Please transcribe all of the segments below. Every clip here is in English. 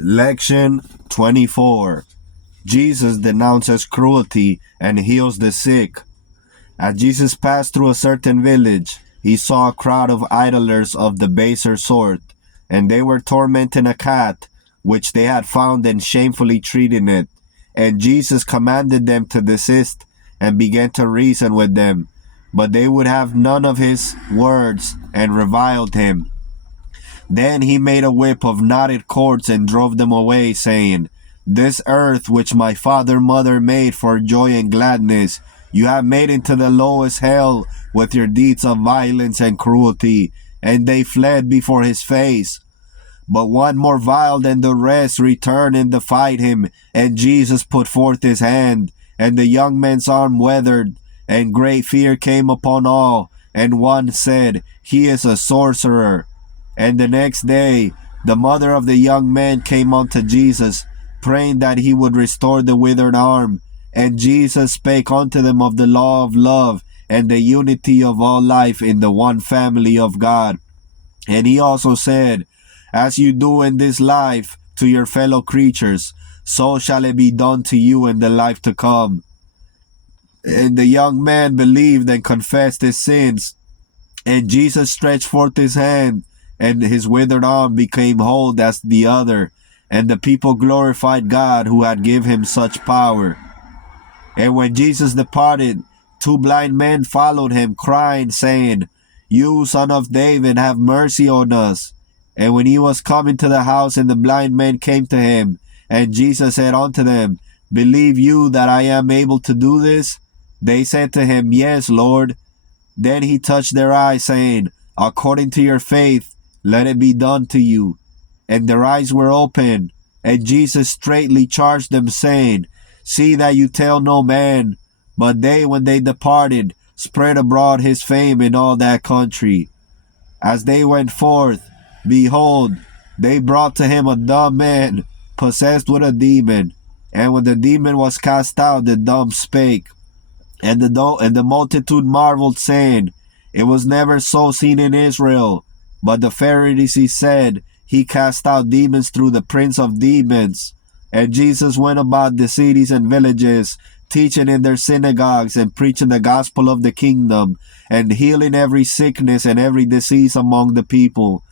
Lection 24. Jesus denounces cruelty and heals the sick. As Jesus passed through a certain village, he saw a crowd of idlers of the baser sort, and they were tormenting a cat, which they had found and shamefully treating it. And Jesus commanded them to desist, and began to reason with them. But they would have none of his words, and reviled him. Then he made a whip of knotted cords and drove them away, saying, This earth which my father and mother made for joy and gladness, you have made into the lowest hell with your deeds of violence and cruelty. And they fled before his face. But one more vile than the rest returned and defied him, and Jesus put forth his hand, and the young man's arm withered, and great fear came upon all. And one said, He is a sorcerer. And the next day, the mother of the young man came unto Jesus, praying that he would restore the withered arm. And Jesus spake unto them of the law of love, and the unity of all life in the one family of God. And he also said, As you do in this life to your fellow creatures, so shall it be done to you in the life to come. And the young man believed and confessed his sins. And Jesus stretched forth his hand, and his withered arm became whole as the other. And the people glorified God who had given him such power. And when Jesus departed, two blind men followed him, crying, saying, You, son of David, have mercy on us. And when he was coming to the house, and the blind men came to him, and Jesus said unto them, Believe you that I am able to do this? They said to him, Yes, Lord. Then he touched their eyes, saying, According to your faith, let it be done to you. And their eyes were opened. And Jesus straitly charged them, saying, See that you tell no man. But they, when they departed, spread abroad his fame in all that country. As they went forth, behold, they brought to him a dumb man, possessed with a demon. And when the demon was cast out, the dumb spake. And the multitude marveled, saying, It was never so seen in Israel. But the Pharisees said, He cast out demons through the prince of demons. And Jesus went about the cities and villages, teaching in their synagogues and preaching the gospel of the kingdom, and healing every sickness and every disease among the people.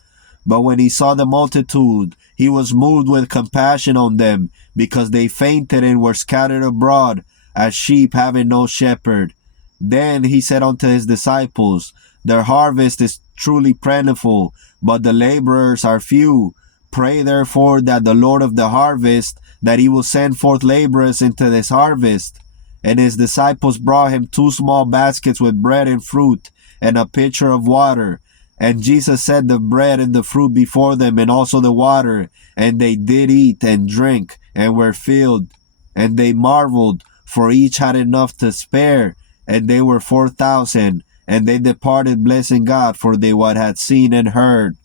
But when he saw the multitude, he was moved with compassion on them, because they fainted and were scattered abroad, as sheep having no shepherd. Then he said unto his disciples, Their harvest is truly plentiful, but the laborers are few. Pray therefore that the Lord of the harvest, that he will send forth laborers into this harvest. And his disciples brought him 2 small baskets with bread and fruit, and a pitcher of water. And Jesus set the bread and the fruit before them, and also the water. And they did eat and drink, and were filled. And they marveled, for each had enough to spare. And they were 4,000. And they departed blessing God for they what had seen and heard.